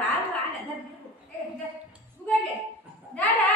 बाबू आला धर उगा घे दादा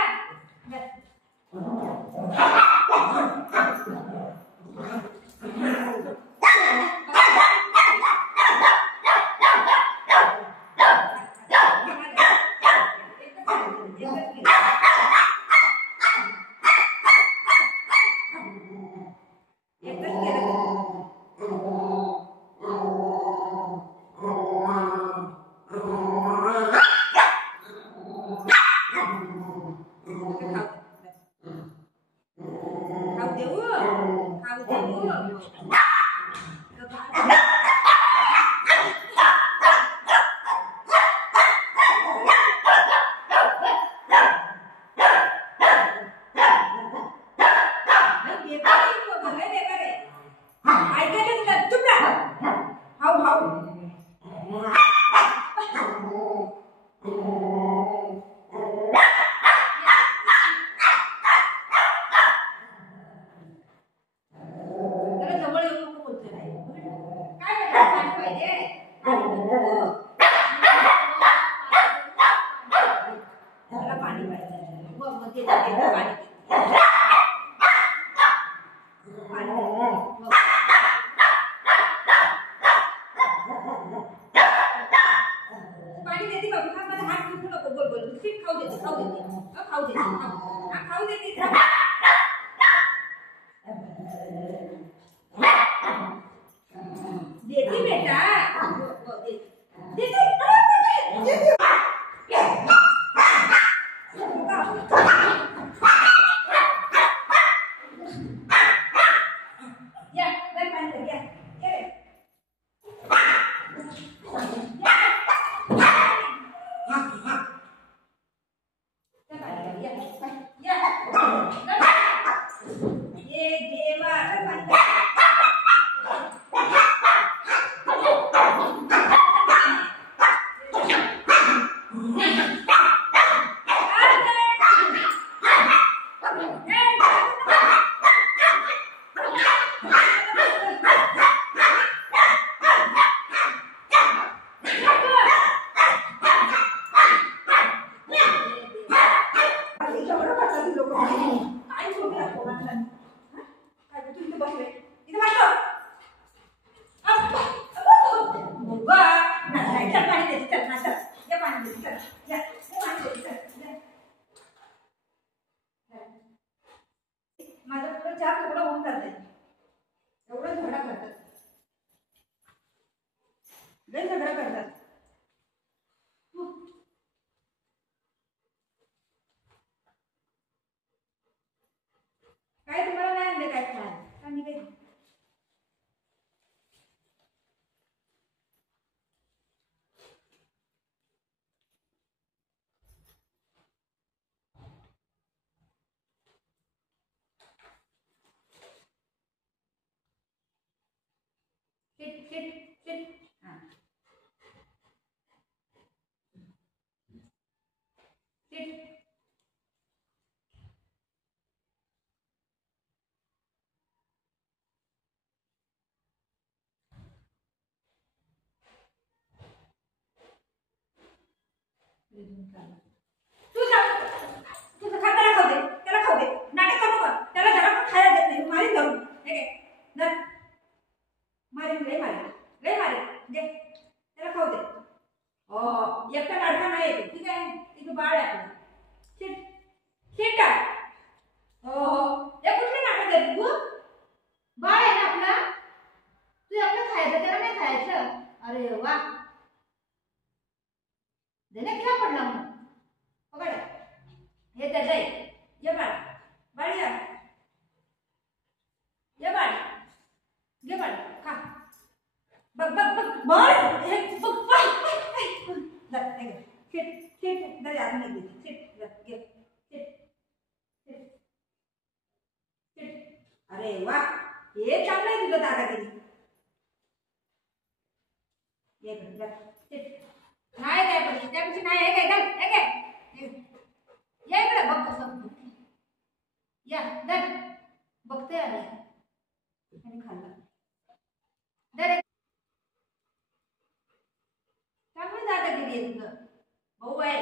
भाऊ आहे.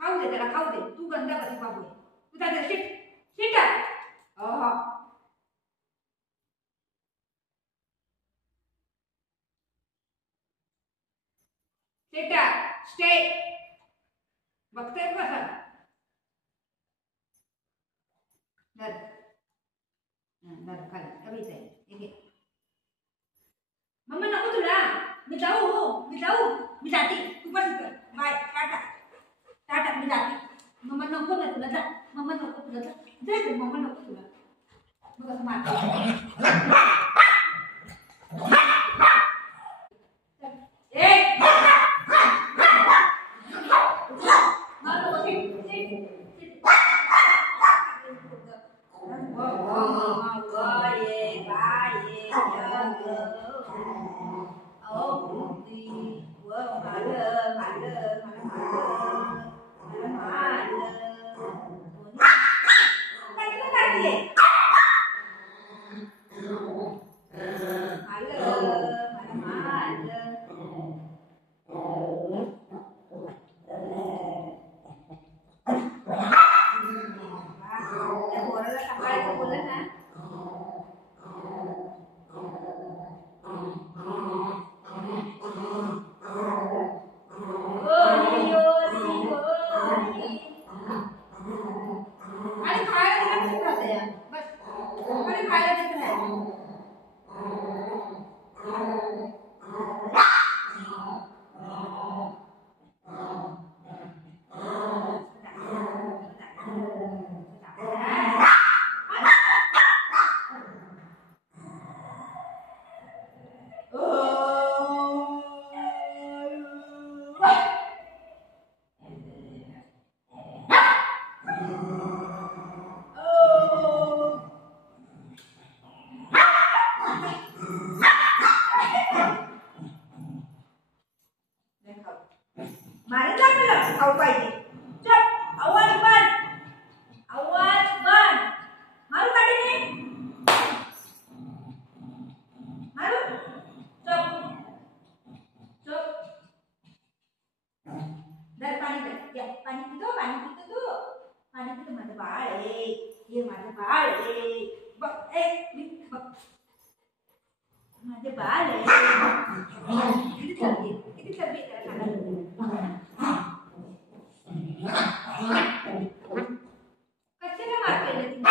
खाऊ दे त्याला, खाऊ दे. तू गंध कशी बाबू आहे. तू त्याचं शिट अहो शिटा स्टे बघतोय कसा धर धर खाली अभी जाईल. मम्मा नको तुला. मी जाते. तू पण कर. बाय टाटा मी जाते. मम्मा नको ना तुला. जा मम्मा नको तुला. जा मम्मा नको तुला. बघ असं मारते. खाऊ पाहिजे. चप आवाज बंद. मारू काढीने मारू. चप दर पाणी दर. या पाणी पितो तू. पाणी पितो. माझं बाळ आहे. हे माझं बाळ आहे. बघ बघ माझे बाळ आहे. किती चरबी त्याला कशाला मारते तुम्ही.